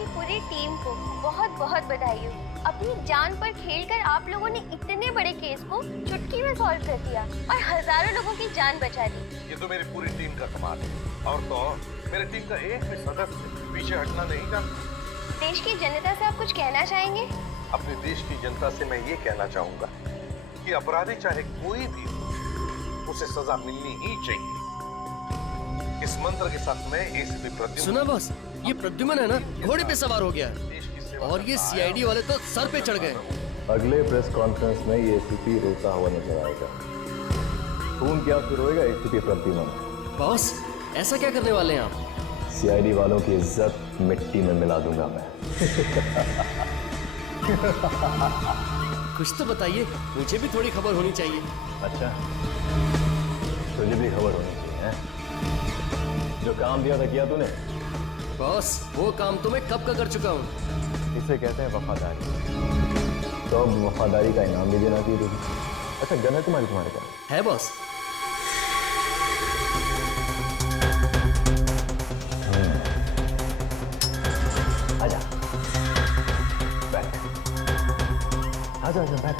की पूरी टीम को बहुत बहुत बधाई हो। अपनी जान पर खेलकर आप लोगों ने इतने बड़े केस को चुटकी में सॉल्व कर दिया और हजारों लोगों की जान बचा दी। ये तो मेरी पूरी टीम का कमाल है। और तो मेरे टीम का एक भी सदस्य पीछे हटना नहीं चाहता। देश की जनता से आप कुछ कहना चाहेंगे? अपने देश की जनता से मैं ये कहना चाहूंगा कि अपराधी चाहे कोई भी हो, उसे सजा मिलनी ही चाहिए। इस मंत्र के साथ मैं एसीपी प्रद्युम्न। सुना बॉस, ये प्रद्युम्न है ना, घोड़े पे सवार हो गया है और ये सीआईडी वाले तो सर पे चढ़ गए। अगले प्रेस कॉन्फ्रेंस में ये एसीपी रोता हुआ नजर आएगा। खून क्या फिर होएगा एसीपी प्रद्युम्न। बॉस, ऐसा क्या करने वाले हैं आप? सीआईडी वालों की इज्जत मिट्टी में मिला दूंगा मैं। कुछ तो बताइए, मुझे भी थोड़ी खबर होनी चाहिए। अच्छा, तुझे भी खबर होनी चाहिए है? जो काम दिया था किया तूने? बॉस, वो काम तो मैं कब का कर चुका हूँ। इसे कहते हैं वफादारी। तो अब वफादारी का इनाम भी देना चाहिए तुझे। अच्छा, गन है तुम्हारे पास? है बॉस। आजा, बैठ। आजा आजा, बैठ।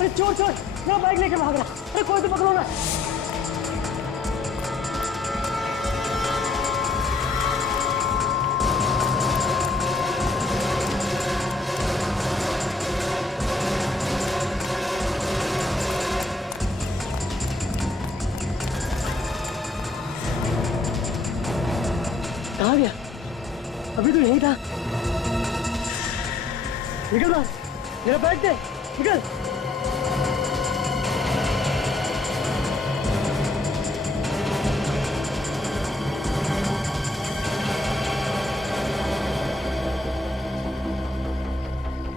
अरे चोर चोर, वो बाइक लेके भाग रहा। अरे कोई तो पकड़ो ना। कहाँ गया? अभी तो यही था। निकल बाहर, मेरा बैग दे, निकल।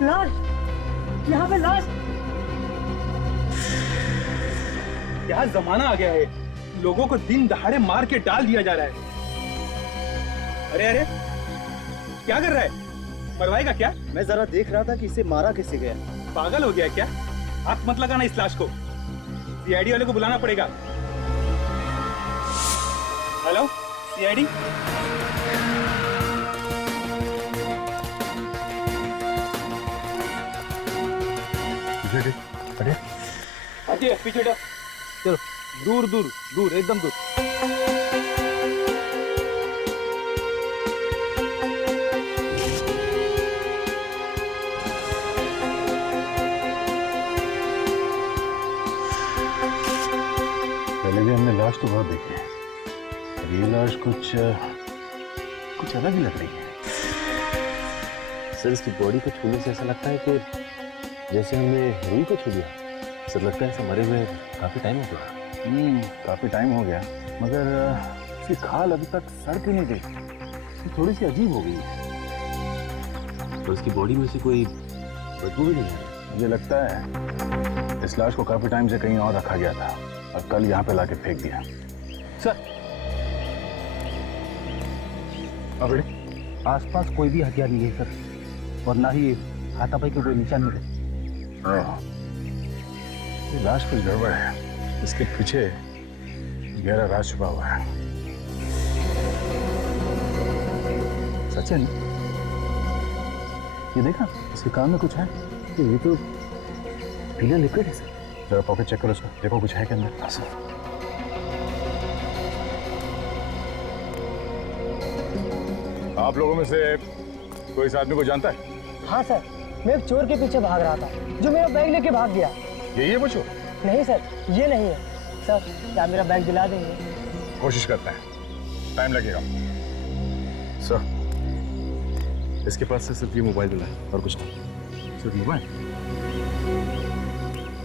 लाश, यहाँ पे लाश। क्या जमाना आ गया है, लोगों को दिन दहाड़े मार के डाल दिया जा रहा है। अरे अरे, क्या कर रहा है? मरवाएगा क्या? मैं जरा देख रहा था कि इसे मारा कैसे गया। पागल हो गया क्या? हाथ मत लगाना इस लाश को, सीआईडी वाले को बुलाना पड़ेगा। हेलो सीआईडी, अरे हटिए पीछे हटो। चलो दूर दूर दूर, एकदम दूर। पहले भी हमने लाश तो बहुत देखी है, पर ये लाश कुछ अलग ही लग रही है। सर, इसकी बॉडी को छूने से ऐसा लगता है कि जैसे हमने रूही को छू लिया। सर, लगता है ऐसे मरे हुए काफी टाइम हो गया। काफी टाइम हो गया, मगर इसकी खाल अभी तक सड़ क्यों नहीं गई? थोड़ी सी अजीब हो गई है। तो इसकी बॉडी में से कोई बदबू भी नहीं है। मुझे लगता है इस लाश को काफी टाइम से कहीं और रखा गया था और कल यहाँ पे लाके फेंक दिया। सर, अबड़े आसपास कोई भी हथियार नहीं है सर, और ना ही हाथापाई के कोई निशान मिले। ये लाश कुछ गड़बड़ है, इसके पीछे गहरा राज छुपा हुआ है। सच है? ये देखा, इसके कान में कुछ है। ये तो पीला लिक्विड है सर। जरा पॉकेट चेक करो उसका, देखो कुछ है के अंदर। सर, आप लोगों में से कोई इस आदमी को जानता है? हाँ सर, मैं एक चोर के पीछे भाग रहा था जो मेरा बैग लेके भाग गया। यही है वो चोर? नहीं सर, ये नहीं है। सर, क्या मेरा बैग दिला देंगे? कोशिश करते हैं, टाइम लगेगा। सर, इसके पास से सिर्फ ये मोबाइल मिला है और कुछ नहीं। सिर्फ मोबाइल?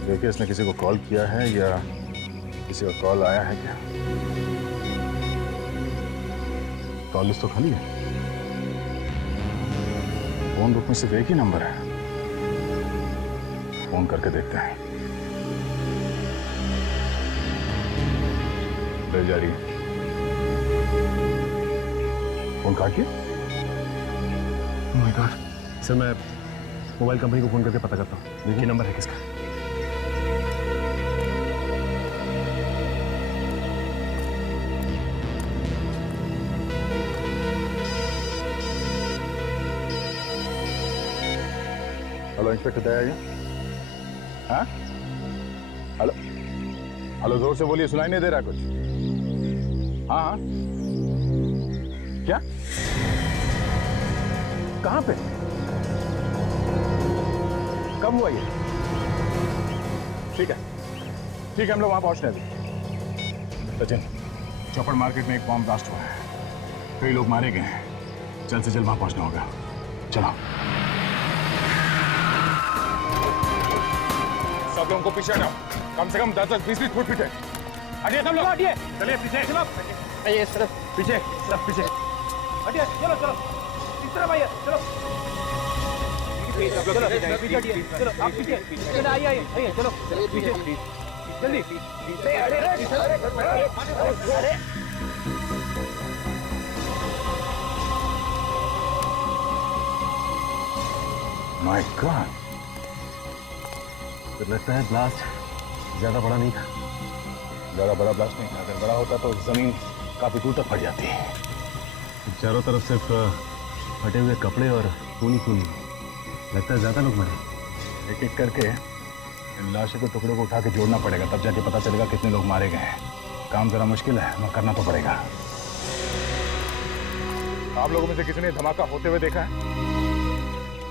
देखिए, इसने किसी को कॉल किया है या किसी का कॉल आया है क्या? कॉल लिस्ट तो खाली है। फोन बुक में सिर्फ एक ही नंबर है, फोन करके देखते हैं। ले जा रही है, फोन काटिए। माय गॉड सर, मैं मोबाइल कंपनी को फोन करके पता करता हूँ देखिए नंबर है किसका। हेलो इंस्पेक्टर दया, हाँ हेलो हेलो, जोर से बोलिए, सुनाई नहीं दे रहा कुछ। हाँ हाँ, क्या, कहाँ पे, कब हुआ ये? ठीक है हम लोग वहां पहुंचने अभी। सचिन, चौपड़ मार्केट में एक बॉम्ब ब्लास्ट हुआ है, कई लोग मारे गए हैं, जल्द से जल्द वहां पहुंचना होगा। चलो सब लोगों को पीछे हटाओ, कम से कम 10-20 फुट पीछे हटिए सब लोग, हटिए, चलिए पीछे, चलो आइए सर, पीछे, सब पीछे हटिए, चलो चलो इस तरफ आइए, चलो चलो पीछे हटिए, चलो आप पीछे, चलो आइए आइए आइए, चलो पीछे जल्दी। अरे माय गॉड, तो लगता है ब्लास्ट ज्यादा बड़ा नहीं था। ज्यादा बड़ा ब्लास्ट नहीं था, अगर बड़ा होता तो जमीन काफी दूर तक फट जाती है। चारों तरफ सिर्फ फटे हुए कपड़े और खूनी लगता है ज्यादा लोग मरे। एक एक करके इन लाशों के टुकड़ों को उठा के जोड़ना पड़ेगा, तब जाके पता चलेगा कितने लोग मारे गए हैं। काम जरा मुश्किल है, मगर करना तो पड़ेगा। आप लोगों में से किसी ने धमाका होते हुए देखा है?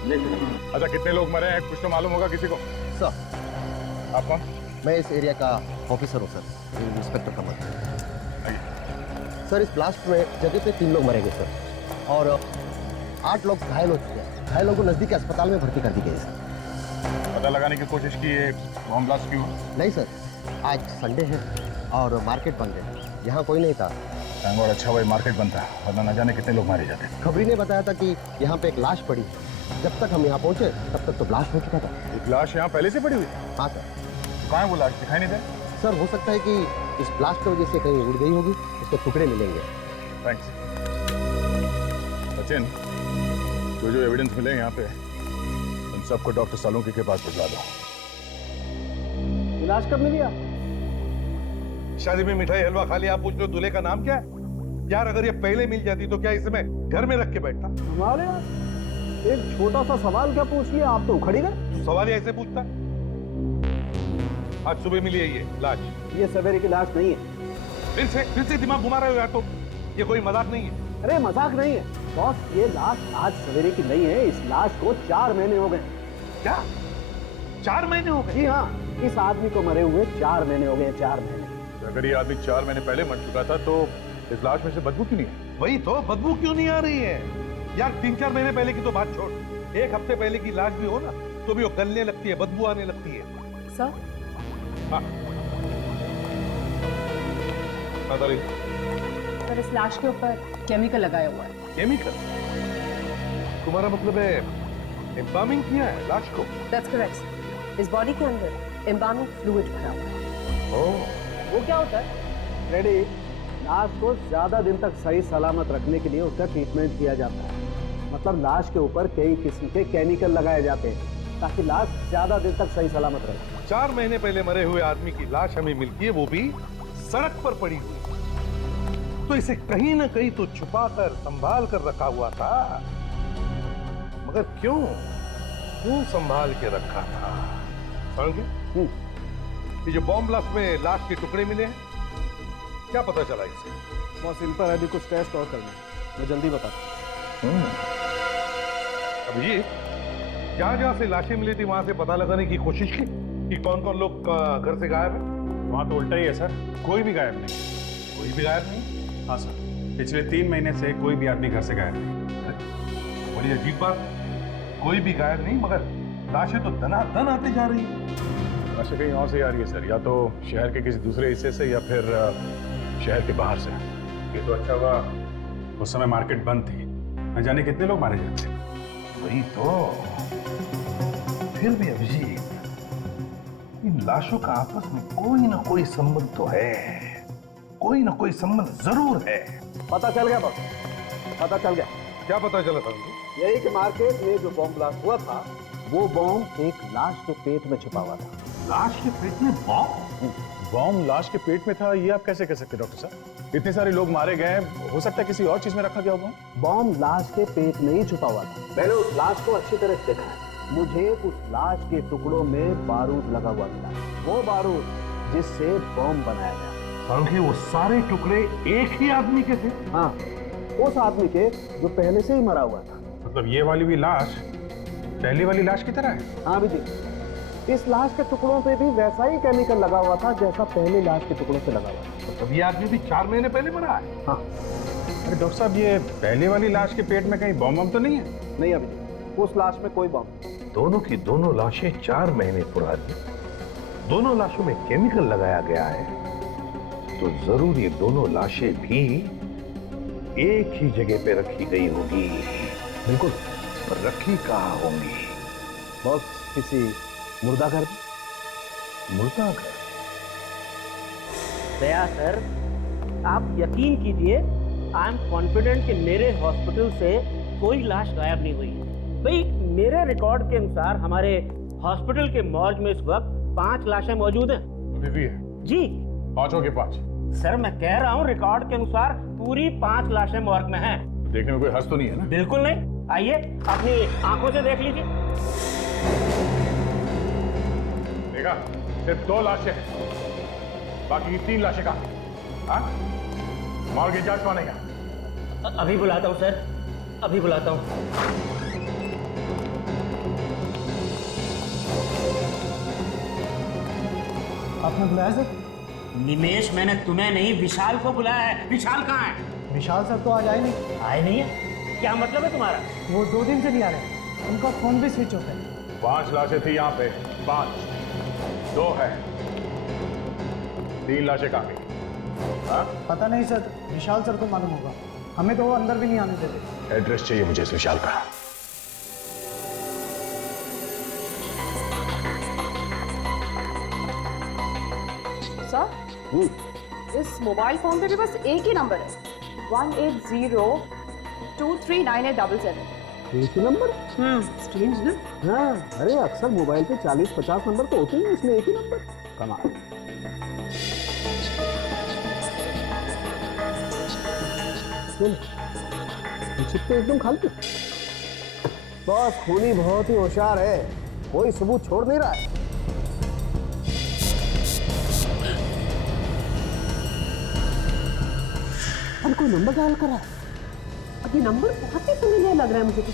अच्छा, कितने लोग मरे हैं कुछ तो मालूम होगा किसी को? सर, आप कौन? मैं इस एरिया का ऑफिसर हूँ सर, इंस्पेक्टर कमल। सर, इस ब्लास्ट में जगह पे 3 लोग मरेंगे सर, और 8 लोग घायल हो चुके हैं। घायलों को नजदीकी अस्पताल में भर्ती कर दी गई है। पता लगाने की कोशिश की है बॉम्ब ब्लास्ट क्यों? नहीं सर, आज संडे है और मार्केट बंद है, यहाँ कोई नहीं था। और अच्छा भाई मार्केट बंद था, वरना न जाने कितने लोग मारे जाते। खबरी ने बताया था कि यहाँ पे एक लाश पड़ी। जब तक हम यहाँ पहुँचे तब तक तो ब्लास्ट हो चुका था। एक लाश यहाँ पहले से पड़ी हुई? हाँ सर। कहाँ है वो लाश, दिखाई नहीं दे? सर, हो सकता है कि इस ब्लास्ट की वजह से कहीं उड़ गई होगी, उसके टुकड़े मिलेंगे। थैंक्स। सचिन, जो एविडेंस मिले यहाँ पे उन सबको डॉक्टर सालुंकी के पास भिजवा दो। इलाज कब मिली? शादी में मिठाई हलवा खा लिया, आप पूछ लो दूल्हे का नाम क्या है? यार अगर ये पहले मिल जाती तो क्या इसे मैं घर में रख के बैठता? हमारे एक छोटा सा सवाल क्या पूछ लिया, आप तो उखड़ी गए। सवाल ही ऐसे पूछता है? आज सुबह मिली है ये लाश। ये सवेरे की लाश नहीं है। फिर से दिमाग घुमा रहे हो यार, तो ये कोई मजाक नहीं है। अरे मजाक नहीं है बॉस, ये लाश आज सवेरे की नहीं है। इस लाश को 4 महीने हो गए। क्या 4 महीने हो गए? जी हाँ, इस आदमी को मरे हुए 4 महीने हो गए। 4 महीने। अगर ये आदमी 4 महीने पहले मर चुका था तो इस लाश में से बदबू क्यों नहीं है? वही तो, बदबू क्यों नहीं आ रही है यार? 3-4 महीने पहले की तो बात छोड़, 1 हफ्ते पहले की लाश भी हो ना तो भी वो गलने लगती है, बदबू आने लगती है। सर, हाँ बताइए। सर इस लाश के ऊपर केमिकल लगाया हुआ है। केमिकल? तुम्हारा मतलब है एम्बामिंग किया है लाश को? That's correct. इस बॉडी के अंदर एम्बामिंग फ्लूइड भरा हुआ है। ओह, वो क्या होता है? रेडी, लाश को ज्यादा दिन तक सही सलामत रखने के लिए उसका ट्रीटमेंट किया जाता है। मतलब लाश के ऊपर कई किस्म के केमिकल लगाए जाते हैं ताकि लाश ज्यादा दिन तक सही सलामत रहे। 4 महीने पहले मरे हुए आदमी की लाश हमें मिलती है, वो भी सड़क पर पड़ी हुई। तो इसे कहीं ना कहीं तो छुपा कर संभाल कर रखा हुआ था, मगर क्यों संभाल के रखा था? समझ गए? ये जो बॉम्ब ब्लास्ट में लाश के टुकड़े मिले हैं, क्या पता चला इससे? बस इन पर अभी कुछ टेस्ट और करना है, मैं जल्दी बताता हूँ। अभिजीत, जहां से लाशें मिली थी वहां से पता लगाने की कोशिश की कि कौन कौन लोग घर से गायब है? वहाँ तो उल्टा ही है सर, कोई भी गायब नहीं। कोई भी गायब नहीं? हाँ सर, पिछले 3 महीने से कोई भी आदमी घर से गायब नहीं। बड़ी अजीब बात, कोई भी गायब नहीं मगर लाशें तो दनादन आती जा रही है। लाशें कहीं और से आ रही है सर, या तो शहर के किसी दूसरे हिस्से से या फिर शहर के बाहर से। ये तो अच्छा हुआ उस समय मार्केट बंद थी, न जाने कितने लोग मारे जाते। वही तो। फिर भी अभिजीत, लाशों का आपस में कोई ना कोई संबंध तो है, कोई ना कोई संबंध जरूर है। पता चल गया बॉस, पता चल गया। क्या पता चला था उनको? यही कि मार्केट में जो बॉम्ब ब्लास्ट हुआ था वो बॉम्ब एक लाश के पेट में छुपा हुआ था। लाश के पेट में बॉम्ब? बॉम्ब लाश के पेट में था, ये आप कैसे कह सकते डॉक्टर साहब? इतने सारे लोग मारे गए, हो सकता है किसी और चीज में रखा गया होगा। बॉम्ब लाश के पेट में ही छुपा हुआ था। मैंने उस लाश को अच्छी तरह से देखा है। मुझे उस लाश के टुकड़ों में बारूद लगा हुआ मिला, वो बारूद जिससे बॉम्ब बनाया गया। संख्या वो सारे टुकड़े एक ही आदमी के थे? हाँ, उस आदमी के जो पहले से ही मरा हुआ था। मतलब ये वाली भी लाश पहली वाली लाश की तरह है? हाँ भी जी, इस लाश के टुकड़ों पे भी वैसा ही केमिकल लगा हुआ था जैसा पहले लाश के टुकड़ों से लगा हुआ था। तब ये आदमी भी 4 महीने पहले मरा है? हाँ। अरे डॉक्टर साहब, ये पहले वाली लाश के पेट में कहीं बॉम्ब तो नहीं है? नहीं अभी उस लाश में कोई बॉम्ब। दोनों की दोनों लाशें 4 महीने पुरानी, दोनों लाशों में केमिकल लगाया गया है, तो जरूर ये दोनों लाशें भी एक ही जगह पे रखी गई होगी। बिल्कुल। पर रखी कहाँ होंगी? बॉस, किसी मुर्दाघर? मुर्दाघर? दया सर, आप यकीन कीजिए, आई एम कॉन्फिडेंट कि मेरे हॉस्पिटल से कोई लाश गायब नहीं हुई। भाई, मेरे रिकॉर्ड के अनुसार हमारे हॉस्पिटल के मॉर्ग में इस वक्त 5 लाशें मौजूद हैं। अभी भी है? जी 5 हो गए 5? सर, मैं कह रहा हूँ रिकॉर्ड के अनुसार पूरी 5 लाशें मॉर्ग में हैं। देखने में कोई हंस तो नहीं है ना? बिल्कुल नहीं। आइए, अपनी आंखों से देख लीजिए। देखा, सिर्फ 2 लाशें हैं, बाकी की 3 लाशें कहाँ? हाँ? मॉर्ग इंचार्ज कौन है यहाँ? अभी बुलाता हूँ सर, अभी बुलाता हूँ। आपने बुलाया सर? निमेश, मैंने तुम्हें नहीं, विशाल को बुलाया है। विशाल कहाँ है? विशाल सर तो आज आए नहीं। आए नहीं है? क्या मतलब है तुम्हारा? वो 2 दिन से नहीं आ रहे, उनका फोन भी स्विच ऑफ है। 5 लाशें थी यहाँ पे, 5, 2 है, 3 लाशें कहाँ गई? हाँ? पता नहीं सर, विशाल सर को मालूम होगा, हमें तो वो अंदर भी नहीं आने देते। एड्रेस चाहिए मुझे इस विशाल का। सर, इस मोबाइल फोन पे भी बस एक ही नंबर है, 180239877। एक ही नंबर? स्ट्रेंज ना? हाँ, अरे अक्सर मोबाइल पे 40-50 नंबर तो होते हैं, इसमें एक ही नंबर। कमाल। चिट्टे एकदम खाली। बॉस, खूनी बहुत ही होशियार है, कोई सबूत छोड़ नहीं रहा है। अरे कोई नंबर डायल कर रहा है। ये नंबर बहुत ही familiar लग रहा है मुझे तो।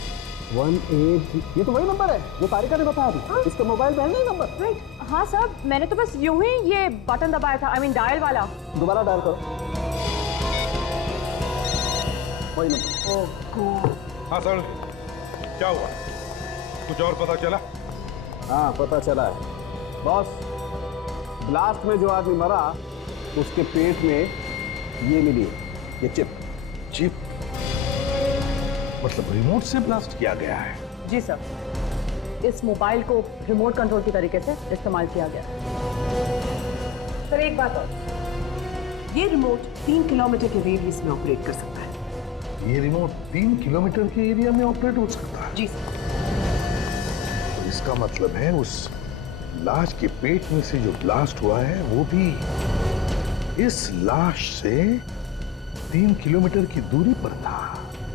180, ये तो वही नंबर है जो तारिका ने बताया था। इसका मोबाइल पे है नहीं नंबर? राइट, हाँ सर, मैंने तो बस यूं ही ये बटन दबाया था, आई मीन डायल वाला। दोबारा डायल करो। वही नंबर। ओह, हाँ सर, क्या हुआ? कुछ और पता चला? हाँ, पता चला है बॉस। ब्लास्ट में जो आदमी मरा उसके पेट में ये मिली है, ये चिप। चिप? मतलब रिमोट से ब्लास्ट किया गया है? जी सर, इस मोबाइल को रिमोट कंट्रोल की तरीके से इस्तेमाल किया गया। सर एक बात और, ये रिमोट 3 किलोमीटर के रेडियस में ऑपरेट कर सकता है। ये रिमोट 3 किलोमीटर के एरिया में ऑपरेट हो सकता है? जी सर। तो इसका मतलब है उस लाश के पेट में से जो ब्लास्ट हुआ है वो भी इस लाश से 3 किलोमीटर की दूरी पर था।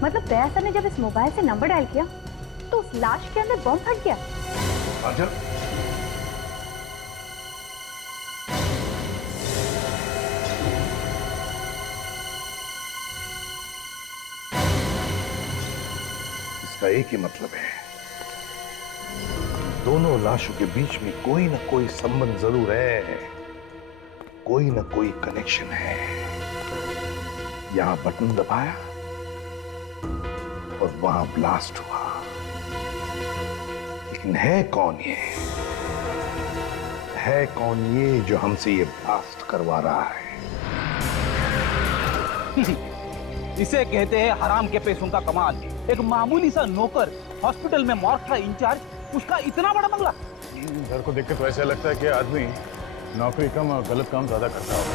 मतलब दया सर ने जब इस मोबाइल से नंबर डायल किया तो उस लाश के अंदर बम फट गया। अजब। इसका एक ही मतलब है, दोनों लाशों के बीच में कोई ना कोई संबंध जरूर है, कोई ना कोई कनेक्शन है। यहां बटन दबाया और वहां ब्लास्ट हुआ, लेकिन है कौन ये? है कौन ये जो हमसे ये ब्लास्ट करवा रहा है? इसे कहते हैं हराम के पैसों का कमाल। एक मामूली सा नौकर हॉस्पिटल में मॉर्ग का इंचार्ज उसका इतना बड़ा बंगला। घर को देख के तो ऐसा लगता है कि आदमी नौकरी कम और गलत काम ज्यादा करता होगा।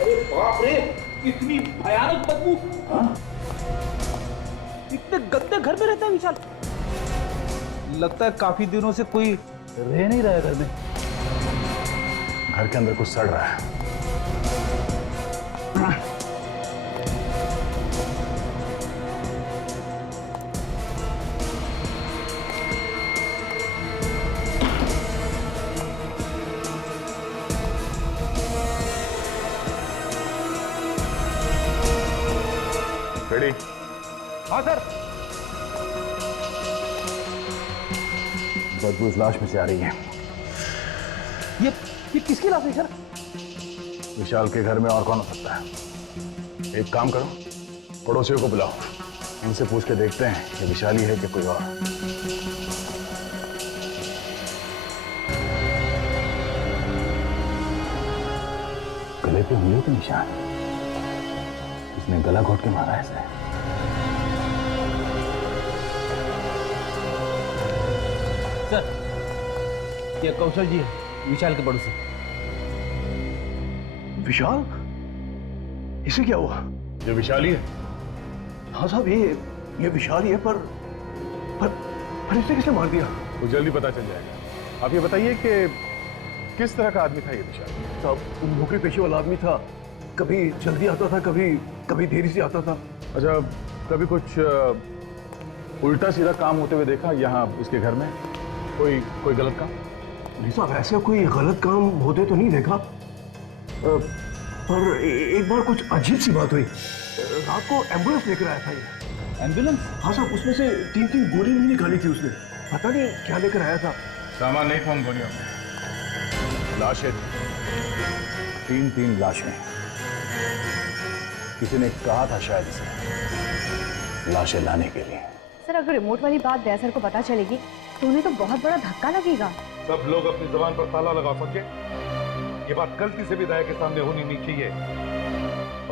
अरे बाप रे, इतनी भयानक बदबू। इतने गंदे घर में रहता है विशाल। लगता है काफी दिनों से कोई रह नहीं रहा है घर में। घर के अंदर कुछ सड़ रहा है। रेडी? हाँ सर। बदबू इस लाश में से आ रही है। ये किसकी लाश है सर? विशाल के घर में और कौन हो सकता है? एक काम करो, पड़ोसियों को बुलाओ, उनसे पूछ के देखते हैं कि विशाली है कि कोई और। गले पे उंगलियों के निशान, उसने गला घोट के मारा ऐसे। सर, ये कौशल जी है, विशाल के पड़ोसी। विशाल? इसे क्या हुआ? ये विशाली है? हाँ साहब, ये विशाल ही है, पर इसे किसने मार दिया? वो जल्दी पता चल जाएगा। आप ये बताइए कि किस तरह का आदमी था ये विशाल? साहब, नौकरी पेशे वाला आदमी था। कभी जल्दी आता था, कभी देरी से आता था। अच्छा, कभी कुछ उल्टा सीधा काम होते हुए देखा यहाँ इसके घर में? कोई गलत काम? नहीं साहब, ऐसा कोई गलत काम होते तो नहीं देखा, पर एक बार कुछ अजीब सी बात हुई। रात को एम्बुलेंस लेकर आया था ये। एम्बुलेंस? हाँ साहब, उसमें से 3-3 गोली नहीं निकाली थी उसने। पता नहीं क्या लेकर आया था। सामान नहीं था उन गोलियों में, लाशें थी। 3 लाशें। किसी ने कहा था शायद इसे लाशें लाने के लिए। सर, अगर रिमोट वाली बात दया सर को पता चलेगी तो उन्हें तो बहुत बड़ा धक्का लगेगा। सब लोग अपनी जबान पर ताला लगा सके। ये बात गलती से भी दया के सामने होनी नहीं चाहिए।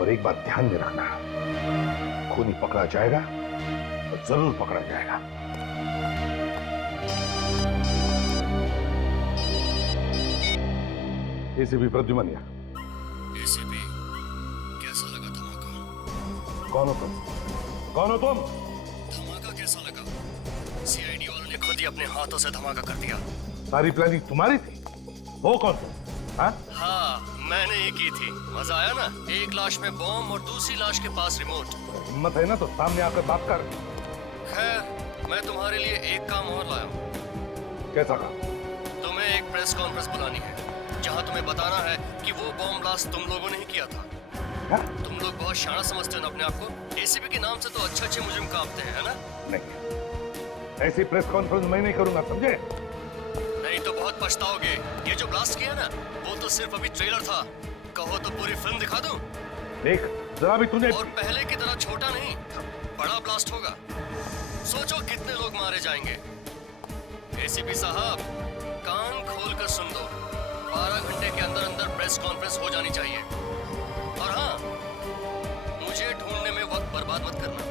और एक बात ध्यान में रखना, खूनी पकड़ा जाएगा तो जरूर पकड़ा जाएगा। एसीपी प्रद्युमन, एसीपी, कैसा लगा धमाका? कौन हो तुम? कौन हो तुम? धमाका कैसा लगा? सीआईडी वालों ने खुद ही अपने हाथों से धमाका कर दिया। सारी प्लानिंग तुम्हारी थी? वो कौन तुम? हाँ, मैंने ही की थी। मजा आया ना? एक लाश में बॉम्ब और दूसरी लाश के पास रिमोट। हिम्मत है ना तो सामने आकर बात कर। खैर, मैं तुम्हारे लिए एक काम और लाया हूँ। कैसा काम? तुम्हें एक प्रेस कॉन्फ्रेंस बुलानी है, जहाँ तुम्हें बताना है कि वो बॉम्ब ब्लास्ट तुम लोगों ने ही किया था। क्या? तुम लोग बहुत शाना समझते हो ना अपने आप को। एसीपी के नाम से तो अच्छे मुजरिम कांपते हैं, है ना? नहीं, ऐसी प्रेस कॉन्फ्रेंस मैं नहीं करूंगा, समझे? नहीं तो बहुत पछताओगे। ये जो ब्लास्ट किया ना, वो तो सिर्फ अभी ट्रेलर था। कहो तो पूरी फिल्म दिखा दूं? देख, जरा भी तूने। और पहले की तरह छोटा नहीं, बड़ा ब्लास्ट होगा। सोचो कितने लोग मारे जाएंगे। एसीपी साहब, कान खोल कर सुन लो। 12 घंटे के अंदर अंदर प्रेस कॉन्फ्रेंस हो जानी चाहिए। और हाँ, मुझे ढूंढने में वक्त बर्बाद मत करना,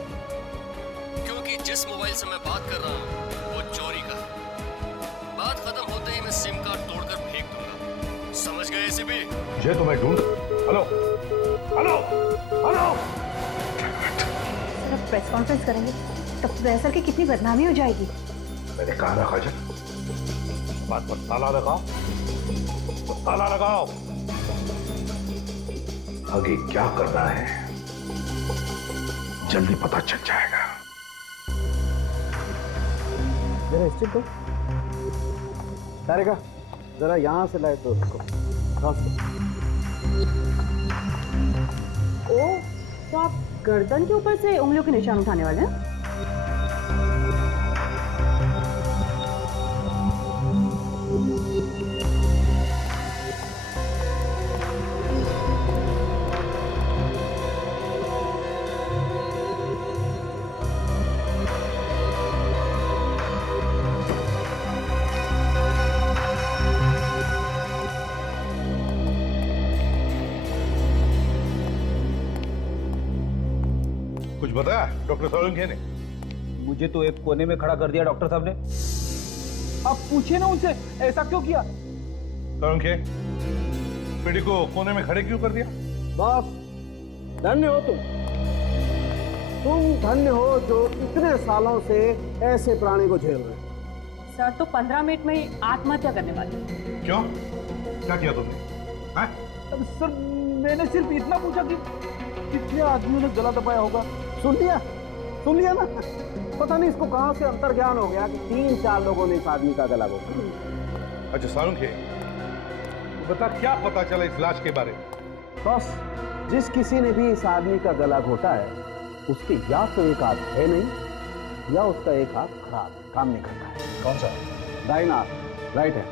क्योंकि जिस मोबाइल से मैं बात कर रहा हूँ वो चोरी का है। बात खत्म होते ही मैं सिम कार्ड तोड़कर फेंक दूंगा। समझ गए एसीपी? मुझे तो मैं ढूंढ। Hello hello hello. सर, अब प्रेस कॉन्फ्रेंस करेंगे तब दया सर की कितनी बदनामी हो जाएगी। मैंने कहा ना काजल, बात पर ताला लगाओ, तो ताला लगाओ। आगे क्या करना है जल्दी पता चल जाएगा। जरा स्टिक दो। सारेगा, जरा यहाँ से लाए तो उसको। ओ, तो आप गर्दन के ऊपर से उंगलियों के निशान उठाने वाले हैं? कुछ बताया डॉक्टर सोलंकी ने? मुझे तो एक कोने में खड़ा कर दिया डॉक्टर साहब ने। आप पूछिए ना उनसे ऐसा क्यों किया। सालुंखे, बेटी को कोने में खड़े क्यों कर दिया? बॉस, धन्य हो तुम धन्य हो जो इतने सालों से ऐसे प्राणी को झेल रहे हैं। सर तो 15 मिनट में ही आत्महत्या करने वाले। क्यों? क्या किया तुमने? हाँ? सर मैंने सिर्फ इतना पूछा कि कितने आदमियों ने गला दबाया होगा। सुन लिया ना। पता नहीं इसको कहां से अंतर्ज्ञान हो गया कि 3-4 लोगों ने इस आदमी का गला घोटा। अच्छा सालुंखे, तू बता क्या पता चला इस लाश के बारे में? बॉस, जिस किसी ने भी इस आदमी का गला घोटा है उसके या तो एक हाथ है नहीं या उसका एक हाथ खराब काम नहीं करता है। कौन सा? दाहिना राइट है।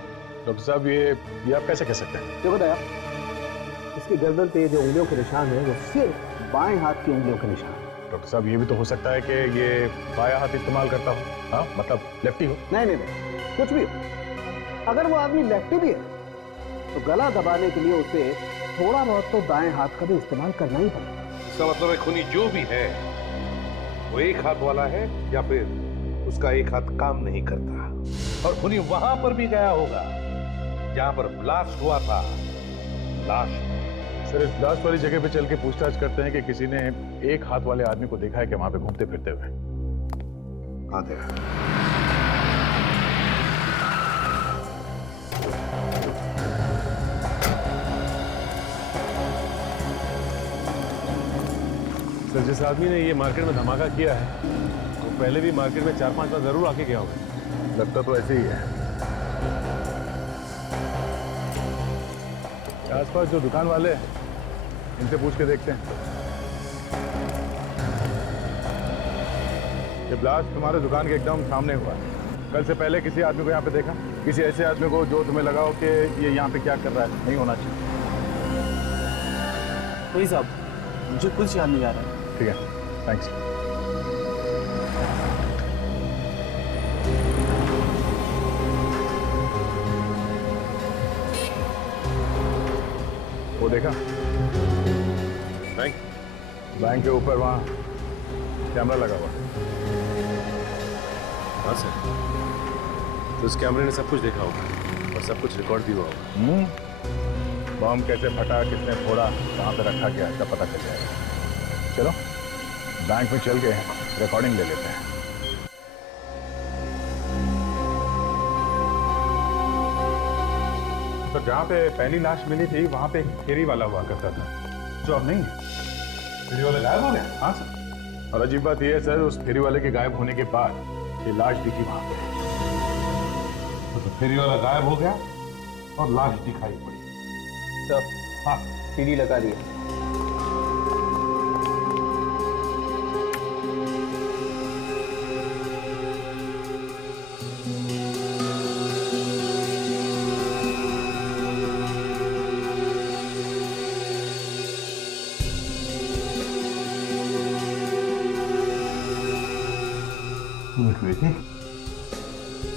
डॉक्टर साहब ये आप कैसे कह सकते हैं? देखो दया, इसकी गर्दन पे जो उंगलियों के निशान है वो सिर्फ बाएं हाथ की उंगलियों के निशान है। डॉक्टर साहब ये भी तो हो सकता है कि ये बायां हाथ इस्तेमाल करता हो। हाँ, मतलब लेफ्टी हो। नहीं, कुछ भी हो। अगर वो आदमी लेफ्टी भी है तो गला दबाने के लिए उसे थोड़ा बहुत तो दाएं हाथ का भी इस्तेमाल करना ही पड़ेगा। इसका मतलब है खूनी जो भी है वो एक हाथ वाला है या फिर उसका एक हाथ काम नहीं करता। और खूनी वहां पर भी गया होगा जहां पर ब्लास्ट हुआ था। लाश सर, इस ब्लास्ट वाली जगह पे चल के पूछताछ करते हैं कि किसी ने एक हाथ वाले आदमी को देखा है कि वहां पे घूमते फिरते हुए। आते हैं। सर, जिस आदमी ने ये मार्केट में धमाका किया है वो पहले भी मार्केट में 4-5 बार जरूर आके गया होगा। लगता तो ऐसे ही है। आसपास जो दुकान वाले हैं इनसे पूछ के देखते हैं। ये ब्लास्ट तुम्हारे दुकान के एकदम सामने हुआ है। कल से पहले किसी आदमी को यहाँ पे देखा? किसी ऐसे आदमी को जो तुम्हें लगा हो कि ये यहाँ पे क्या कर रहा है? नहीं होना चाहिए। वही साहब, मुझे कुछ याद नहीं आ रहा है। ठीक है, थैंक्स। वो देखा बैंक के ऊपर वहां कैमरा लगा हुआ। हाँ सर, तो उस कैमरे ने सब कुछ देखा होगा और सब कुछ रिकॉर्ड भी हुआ होगा। बम कैसे फटा, किसने फोड़ा, कहाँ पे रखा गया, सब पता चल जाएगा। चलो बैंक में चल के रिकॉर्डिंग ले लेते हैं। तो जहाँ पे पहली लाश मिली थी वहां पे एक फेरी वाला हुआ करता था जो अब नहीं है। फेरी वाला गायब हो गया? हाँ सर, और अजीब बात यह है सर, उस फेरी वाले के गायब होने के बाद ये लाश दिखी वहां पे। तो फेरी वाला गायब हो गया और लाश दिखाई पड़ी। सर, हाँ, सीढ़ी लगा दी।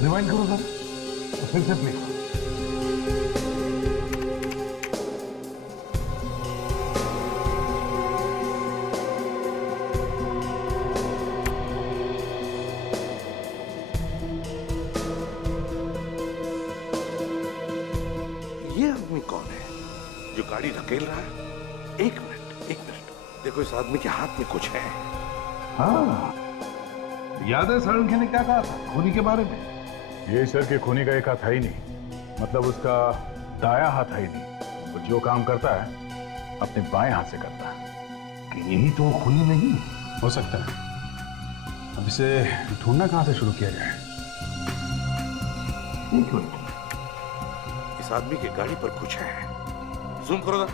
रिवाइंड करो सर, फिर से प्ले। ये आदमी कौन है जो गाड़ी धकेल रहा है? एक मिनट, देखो इस आदमी के हाथ में कुछ है। हाँ, याद है सालुंखे ने क्या कहा था खूनी के बारे में? ये सर के खूनी का एक हाथ है ही नहीं, मतलब उसका दाया हाथ है ही नहीं। वो जो काम करता है अपने बाएं हाथ से करता है। कि यही तो वो खूनी नहीं हो सकता है। अब इसे ढूंढना कहां से शुरू किया जाए? एक मिनट, इस आदमी की गाड़ी पर कुछ है। जूम करो ना।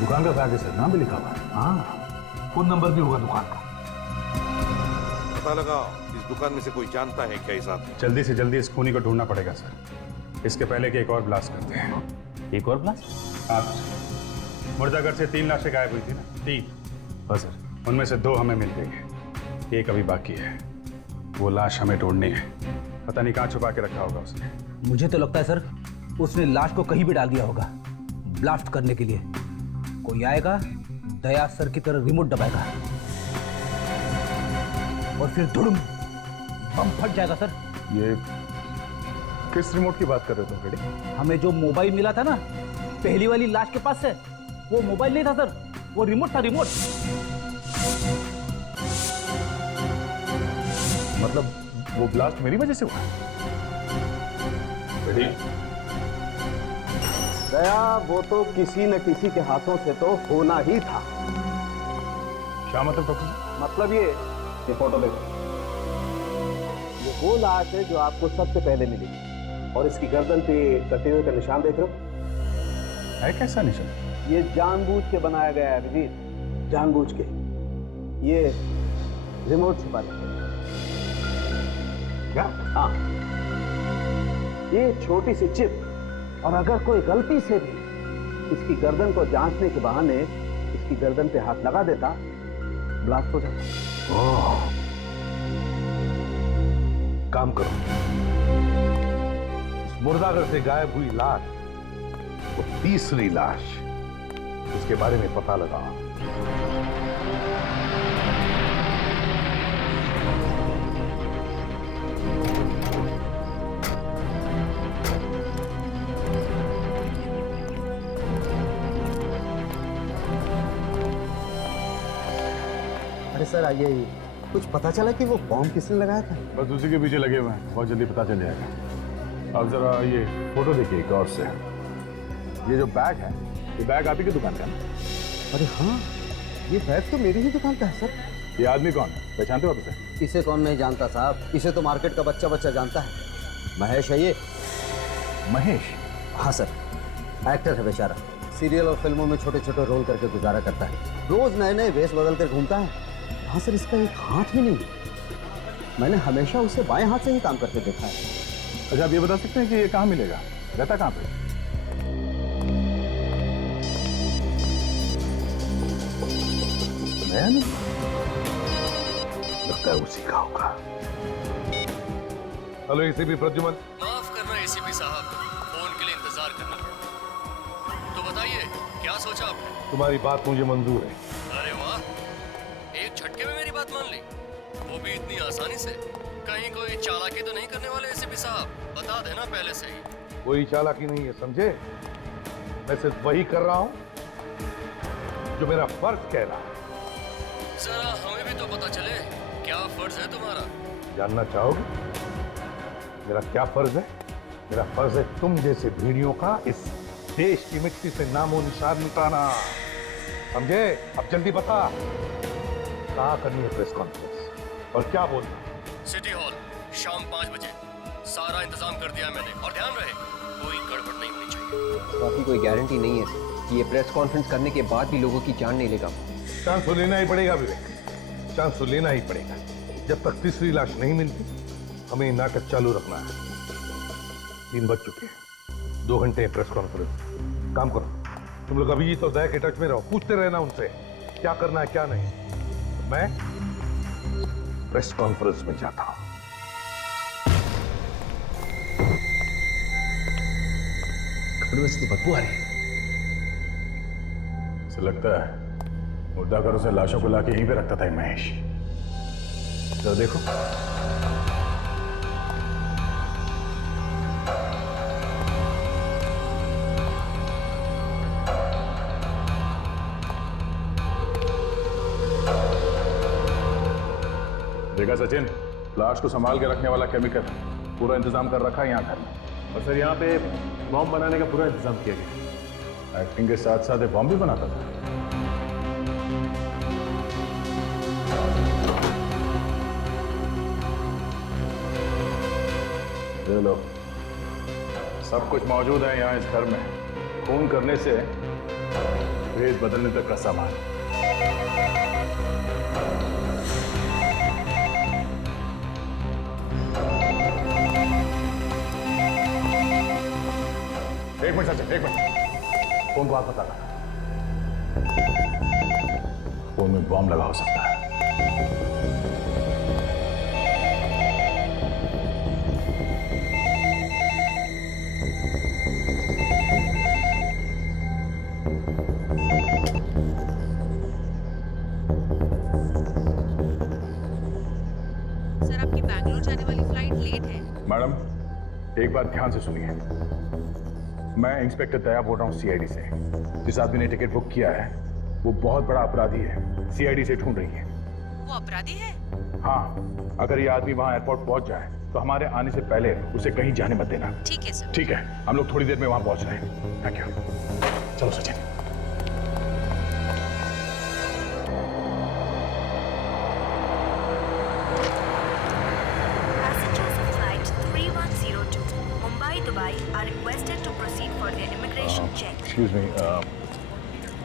दुकान का कागज है, नाम भी लिखा हुआ है। हाँ, फोन नंबर भी होगा दुकान का। पता लगाओ इस दुकान में से कोई जानता है क्या इस आदमी? जल्दी से जल्दी इस खूनी को ढूंढना पड़ेगा सर। इसके पहले कि एक और ब्लास्ट करते हैं। एक और ब्लास्ट? हाँ सर, मुर्दागढ़ से 3 लाशें गायब हुई थी ना? 3। हाँ सर, उनमें से 2 हमें मिल गई है, एक अभी बाकी है। वो लाश हमें ढूंढनी है। पता नहीं कहाँ छुपा के रखा होगा उसने। मुझे तो लगता है सर उसने लाश को कहीं भी डाल दिया होगा ब्लास्ट करने के लिए। कोई आएगा, दया सर की तरह रिमोट दबाएगा। और फिर धुड़ुम बम फट जाएगा सर। ये किस रिमोट की बात कर रहे हो तुम रेडी? हमें जो मोबाइल मिला था ना पहली वाली लाश के पास से, वो मोबाइल नहीं था सर, वो रिमोट था, रिमोट। मतलब वो ब्लास्ट मेरी वजह से हुआ? रेडी? दया, वो तो किसी न किसी के हाथों से तो होना ही था। क्या मतलब डॉक्टर साहब? मतलब ये फोटो देखो, ये वो लाश है जो आपको सबसे पहले मिली, और इसकी गर्दन पे कटे हुए का निशान देख रहे हो? है कैसा निशान? ये जानबूझ के बनाया गया है अभिजीत, जानबूझ के। ये रिमोट छिपा दिया। क्या? हाँ, ये छोटी सी चिप, और अगर कोई गलती से भी इसकी गर्दन को जांचने के बहाने इसकी गर्दन पे हाथ लगा देता, ब्लास्ट हो जाता। ओह, काम करो, इस मुर्दाघर से गायब हुई लाश, वो तीसरी लाश, उसके बारे में पता लगाओ। अरे सर आइए, कुछ पता चला कि वो बॉम्ब किसने लगाया था? बस उसी के पीछे लगे हुए हैं, बहुत जल्दी पता चल जाएगा। अब जरा ये फोटो देखिए गौर से। ये जो बैग है, ये बैग आप ही की दुकान का है ना? अरे हाँ, ये बैग तो मेरी ही दुकान का है सर। ये आदमी कौन है, पहचानते हो आप इसे? इसे कौन नहीं जानता साहब, इसे तो मार्केट का बच्चा बच्चा जानता है। महेश है ये। महेश? हाँ सर, एक्टर है बेचारा, सीरियल और फिल्मों में छोटे छोटे रोल करके गुजारा करता है, रोज नए नए वेश बदल कर घूमता है। हाँ सर, इसका एक हाथ भी नहीं, मैंने हमेशा उसे बाएं हाथ से ही काम करते देखा है। अच्छा, आप ये बता सकते हैं कि ये कहाँ मिलेगा, रहता कहाँ पे? मैं नहीं, लगता है उसी का होगा। Hello ACP Pradyuman. माफ करना एसीपी साहब, फोन के लिए इंतजार करना पड़ा। तो बताइए, क्या सोचा आपने? तुम्हारी बात मुझे मंजूर है। अरे वाह, एक झटके में मेरी बात मान ली, वो भी इतनी आसानी से। कहीं कोई चालाकी तो नहीं करने वाले एसीपी साहब? बता देना पहले से ही। कोई चालाकी नहीं है, समझे? मैं सिर्फ वही कर रहा हूं जो मेरा फर्ज कह रहा है। जरा हमें भी तो पता चले, क्या फर्ज है तुम्हारा? जानना चाहोगे मेरा क्या फर्ज है? मेरा फर्ज है तुम जैसे भेड़ियों का इस देश की मिट्टी से नामो निशान मिटाना, समझे? अब जल्दी बता, कहाँ करनी है प्रेस कॉन्फ्रेंस और क्या बोलना? सिटी हॉल, शाम 5 बजे। सारा इंतजाम कर दिया मैंने, और ध्यान रहे कोई गड़बड़ नहीं होनी चाहिए। बाकी कोई गारंटी नहीं है कि ये प्रेस कॉन्फ्रेंस करने के बाद भी लोगों की जान नहीं लेगा। चांस तो लेना ही पड़ेगा विवेक, चांस तो लेना ही पड़ेगा। जब तक तीसरी लाश नहीं मिलती, हमें नाटक चालू रखना है। 3 बज चुके हैं, 2 घंटे प्रेस कॉन्फ्रेंस। काम करो, तुम लोग अभी तो दया के टच में रहो, पूछते रहना उनसे क्या करना है क्या नहीं। मैं प्रेस कॉन्फ्रेंस में जाता हूं। कमरे में से तो बदबू आ रही है। ऐसा लगता है मुर्दाघरों से लाशों को लाके यहीं पे रखता था ये महेश। जरा देखो। देखा सचिन, लाश को संभाल के रखने वाला केमिकल पूरा इंतजाम कर रखा है यहाँ घर में। और सर यहाँ पे बॉम्ब बनाने का पूरा इंतजाम किया गया। एक्टिंग के साथ साथ बॉम्ब भी बनाता था। ये लो, सब कुछ मौजूद है यहाँ इस घर में। खून करने से भेद बदलने तक का सामान। एक मिनट सचिन, एक मिनट। फोन को आप पता लगा, फोन में बॉम्ब लगा हो सकता है। सर आपकी बैंगलोर जाने वाली फ्लाइट लेट है। मैडम, एक बात ध्यान से सुनिए। मैं इंस्पेक्टर दया बोल रहा हूँ सीआईडी से। जिस आदमी ने टिकट बुक किया है वो बहुत बड़ा अपराधी है, सीआईडी से ढूंढ रही है। वो अपराधी है? हाँ, अगर ये आदमी वहाँ एयरपोर्ट पहुंच जाए तो हमारे आने से पहले उसे कहीं जाने मत देना। ठीक है सर। ठीक है, हम लोग थोड़ी देर में वहां पहुंच रहे हैं। Thank you. चलो Sachin. Passengers of flight 3102 Mumbai-Dubai are requested to proceed for their immigration check. Excuse me,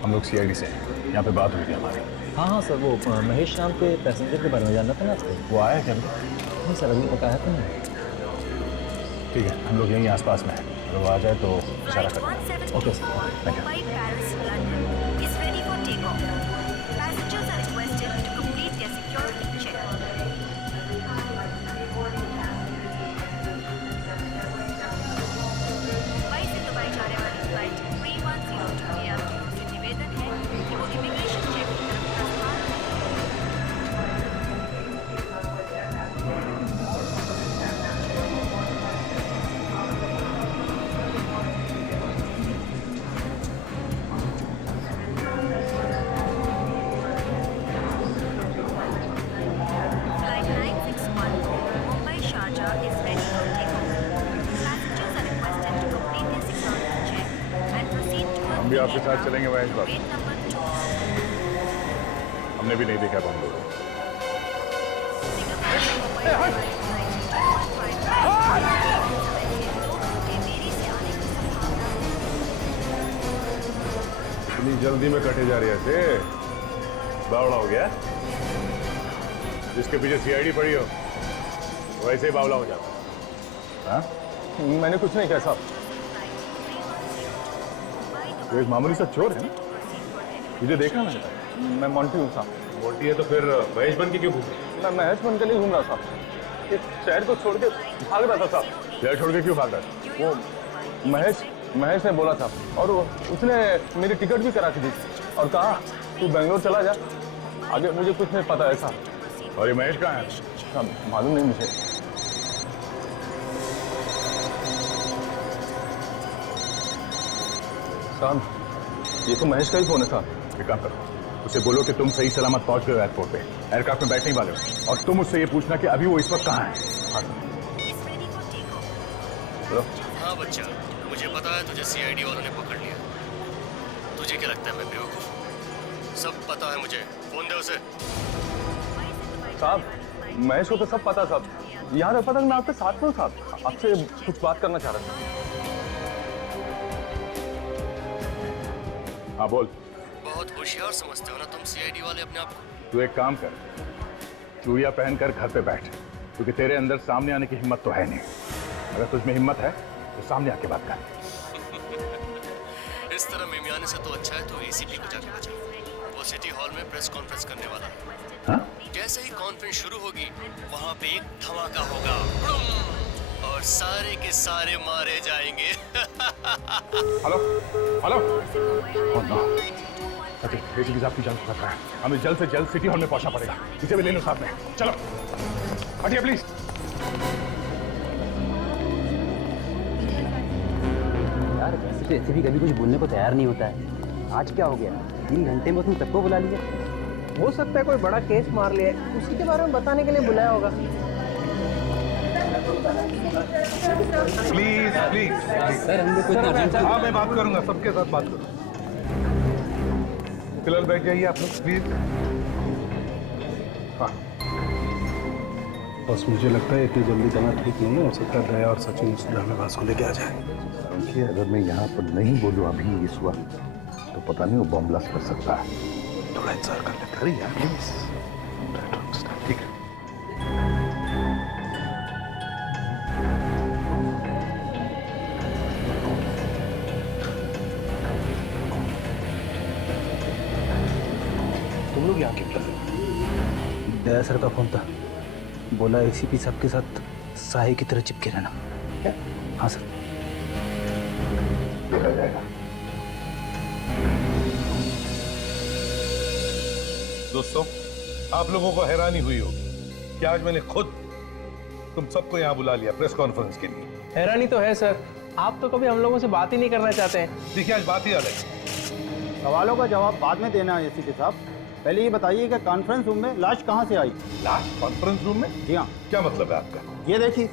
हम लोग सीआईडी से हैं। यहाँ पे बात हुई थी हमारी। हाँ हाँ सर, वो महेश नाम के पैसेंजर के बारे में जानना था ना आपको। वो आया क्या? नहीं सर, अभी पका है तो नहीं। ठीक है, हम लोग यहीं आसपास में हैं। अगर वो आ जाए तो इशारा Flight करें। 174 okay sir, thank you. Mumbai-Paris London is ready for takeoff. Passengers are requested to complete their security check. Mumbai से दुबई जाने वाली फ्लाइट 3102 के यात्रियों से निवेदन है कि वो इमिग्रेशन चेक की तरफ प्रस्थान Flight 961 Mumbai-Sharjah is ready for takeoff. Passengers are requested to complete their security check and proceed towards हम भी आपके साथ चलेंगे महेश बाबू। gate number 2. हमने भी नहीं देखा बम लोगों को। इतनी जल्दी में कटे जा रही है से बावड़ा हो गया। जिसके पीछे सीआईडी पड़ी हो वैसे ही बावला हो जाता। हाँ? मैंने कुछ नहीं कहा साहब। तो एक मामूली सा चोर है ना? तुझे देखा मैंने। मैं मोंटी हूँ साहब। मोटी है तो फिर महेश बन के क्यों घूम? मैं महेश बन के नहीं घूम रहा साहब। इस शहर को छोड़ के भाग रहा था साहब। शहर छोड़ के क्यों भाग रहा है? वो महेश ने बोला था और उसने मेरी टिकट भी करा के दी और कहा तू बेंगलोर चला जा, आगे मुझे कुछ नहीं पता है साहब। और ये महेश कहाँ है? साहब मालूम नहीं मुझे। साहब ये तो महेश का ही फोन है साहब। एक काम करो, उसे बोलो कि तुम सही सलामत पहुंच गए एयरपोर्ट पे, एयरक्राफ्ट में बैठने वाले हो, और तुम उससे ये पूछना कि अभी वो इस वक्त कहाँ है। हाँ बच्चा, मुझे पता है तुझे सीआईडी वालों ने पकड़ लिया। तुझे क्या लगता है मैं बेवकूफ? सब पता है मुझे। फोन दे उसे। साहब महेश को तो सब पता साहब। यहाँ रखा था मैं आपके साथ में साहब, आपसे कुछ बात करना चाह रहा था। हाँ बोल। बहुत होशियार समझते हो ना तुम सीआईडी वाले अपने आप को। तू एक काम कर, चूड़िया पहनकर घर पे बैठ, क्योंकि तेरे अंदर सामने आने की हिम्मत तो है नहीं। अगर तुझमें हिम्मत है तो सामने आके बात कर। इस तरह मिमियाने से तो अच्छा है तो एसीपी को जाके बचा। वो सिटी हॉल में प्रेस कॉन्फ्रेंस करने वाला है। हाँ? जैसे ही कॉन्फ्रेंस शुरू होगी वहाँ पे एक धमाका होगा और सारे के सारे मारे जाएंगे। Hello hello. Oh no, Sachin ACP साहब की जान को खतरा है। हमें जल्द से जल्द सिटी हॉल में पहुंचना पड़ेगा। इसे भी ले लो साथ में। चलो हटिए प्लीज। यार वैसे तो एसीपी कभी कुछ बोलने को तैयार नहीं होता है। आज क्या हो गया? 3 घंटे में तुम सबको बुला लिया। हो सकता है कोई बड़ा केस मार लिया, उसी के बारे में बताने के लिए बुलाया होगा। प्लीज प्लीज सर हम लोग कुछ हाँ मैं बात करूंगा, सबके साथ बात करूंगा। फिलहाल बैठ जाइए आप लोग प्लीज। हाँ बस मुझे लगता है इतनी जल्दी जाना ठीक नहीं है। हो सकता है दया और सचिन उस ड्रामेबाज को लेके आ जाए। देखिए अगर मैं यहाँ पर नहीं बोलूँ अभी इस वक्त तो पता नहीं वो बम ब्लास्ट कर सकता है। थोड़ा इंतजार कर लेते हैं। अरे यार प्लीज। ठीक है। तुम लोग यहाँ क्यों चल? दया सर का फोन था, बोला एसीपी साहब के साथ साहे की तरह चिपके रहना। क्या? हाँ सर। देखा जाएगा। दोस्तों आप लोगों को हैरानी हुई होगी कि आज मैंने खुद तुम सबको यहाँ बुला लिया प्रेस कॉन्फ्रेंस के लिए। हैरानी तो है सर, आप तो कभी हम लोगों से बात ही नहीं करना चाहते हैं। देखिए आज बात ही अलग है। सवालों का जवाब बाद में देना है एसीपी साहब। पहले ये बताइए कि कॉन्फ्रेंस रूम में लाश कहाँ से आई? लाश कॉन्फ्रेंस रूम में? जी हाँ। क्या मतलब है आपका? ये देखिए।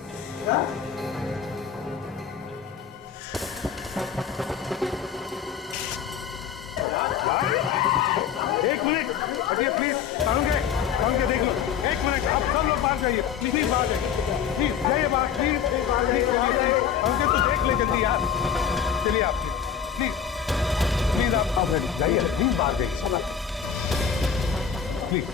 एक मिनट हटिए प्लीज। सारुण के देख लो। एक मिनट, आप सब लोग बाहर जाइए प्लीज, बाहर जाइए प्लीज, जाइए बाहर प्लीज। सारुण के तो देख ले जल्दी यार। चलिए आप प्लीज प्लीज आप जाइए प्लीज, बाहर जाइए प्लीज।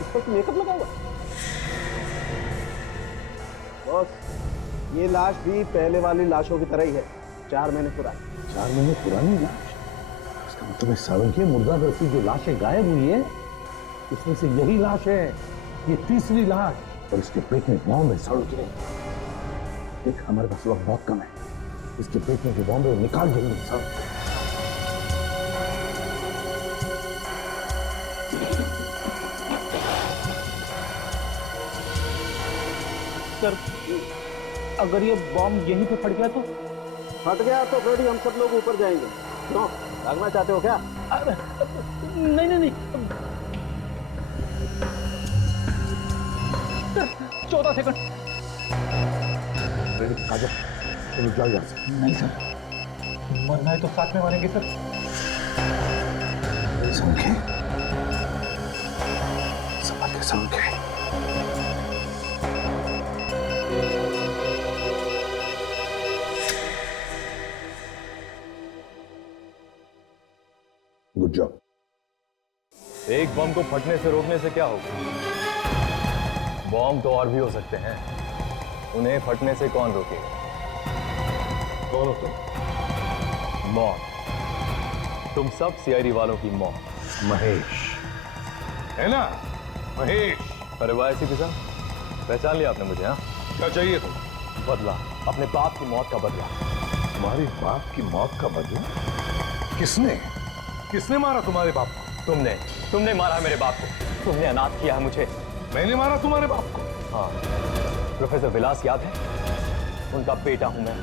इस पर मेकअप लगा हुआ। बॉस, ये लाश भी पहले वाली लाशों की तरह ही है, 4 महीने पुरानी। 4 महीने पुरानी लाश? इसका मतलब इस सावन की मुर्दाघर से जो लाशें गायब हुई है, इसमें से यही लाश है। ये तीसरी लाश, और इसके पेट में बॉम्ब है। सावन की देख, हमारे पास वक्त बहुत कम है। इसके पेट में जो बॉम्ब है वो निकाल जल्दी। सावन सर, अगर ये बॉम्ब यहीं पे फट गया तो? फट गया तो फिर हम सब लोग ऊपर जाएंगे। क्यों, भागना चाहते हो क्या? नहीं नहीं नहीं, 14 सेकंड। आजा, तुम जाओ यहाँ से। नहीं सर, मरना है तो साथ में मरेंगे सर। संख्या संभाल के, संख्या गुड जॉब। एक बम को फटने से रोकने से क्या होगा? बम तो और भी हो सकते हैं, उन्हें फटने से कौन रोकेगा? कौन हो तुम? मौत। तुम सब सीआईडी वालों की मौत। महेश है ना? महेश। अरे वाह एसीपी साहब, पहचान लिया आपने मुझे? हाँ, क्या चाहिए तुम? बदला, अपने बाप की मौत का बदला। तुम्हारे बाप की मौत का बदला? किसने किसने मारा तुम्हारे बाप को? तुमने मारा मेरे बाप को। तुमने अनाथ किया है मुझे। मैंने मारा तुम्हारे बाप को? हाँ, प्रोफेसर विलास याद है? उनका बेटा हूं मैं।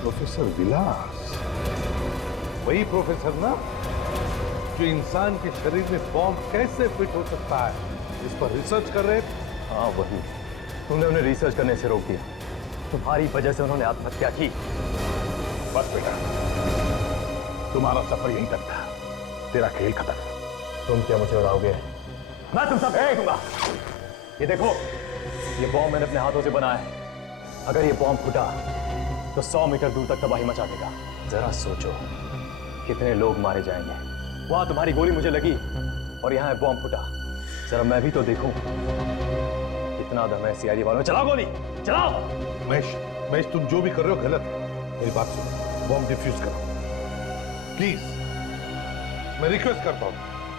प्रोफेसर विलास? वही प्रोफेसर ना जो इंसान के शरीर में बॉम्ब कैसे फिट हो सकता है इस पर रिसर्च कर रहे थे? हाँ वही। तुमने उन्हें रिसर्च करने से रोक दिया। तुम्हारी वजह से उन्होंने आत्महत्या की। बस बेटा, तुम्हारा सफर यहीं तक था, तेरा खेल खत्म। तुम क्या मुझे उड़ाओगे? मैं तुम सब फेंक दूंगा। ये देखो, ये बॉम्ब मैंने अपने हाथों से बनाया है। अगर ये बॉम्ब फूटा तो 100 मीटर दूर तक तबाही मचा देगा। जरा सोचो कितने लोग मारे जाएंगे। वहां तुम्हारी गोली मुझे लगी और यहाँ बॉम्ब फूटा। जरा मैं भी तो देखूं कितना दम है सीआईडी वालों। चलाओ गोली, चलाओ। महेश, तुम जो भी कर रहे हो गलत है। मेरी बात सुनो, बॉम्ब डिफ्यूज करो प्लीज, मैं रिक्वेस्ट करता हूँ।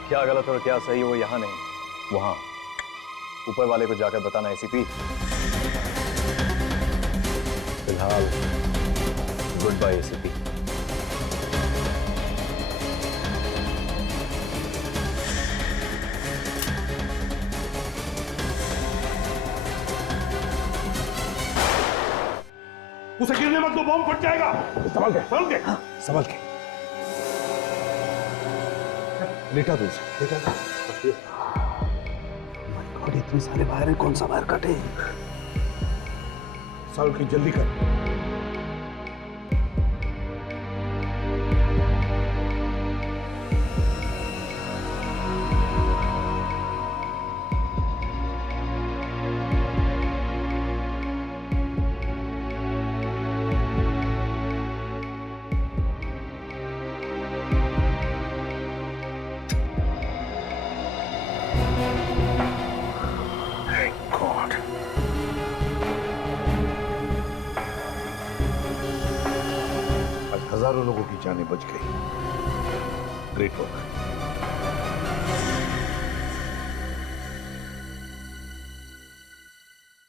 क्या गलत और क्या सही वो यहाँ नहीं, वहां ऊपर वाले को जाकर बताना एसीपी। फिलहाल गुड बाय एसीपी। उसे गिरने मत दो, बॉम्ब फट जाएगा। संभल के, संभल के, संभल के। लेटा दो उसे, लेटा दो। और इतने सारे बाहर हैं, कौन सा बाहर कटे? सारुण की जल्दी कर। हजारों लोगों की जानें बच गई। Great work.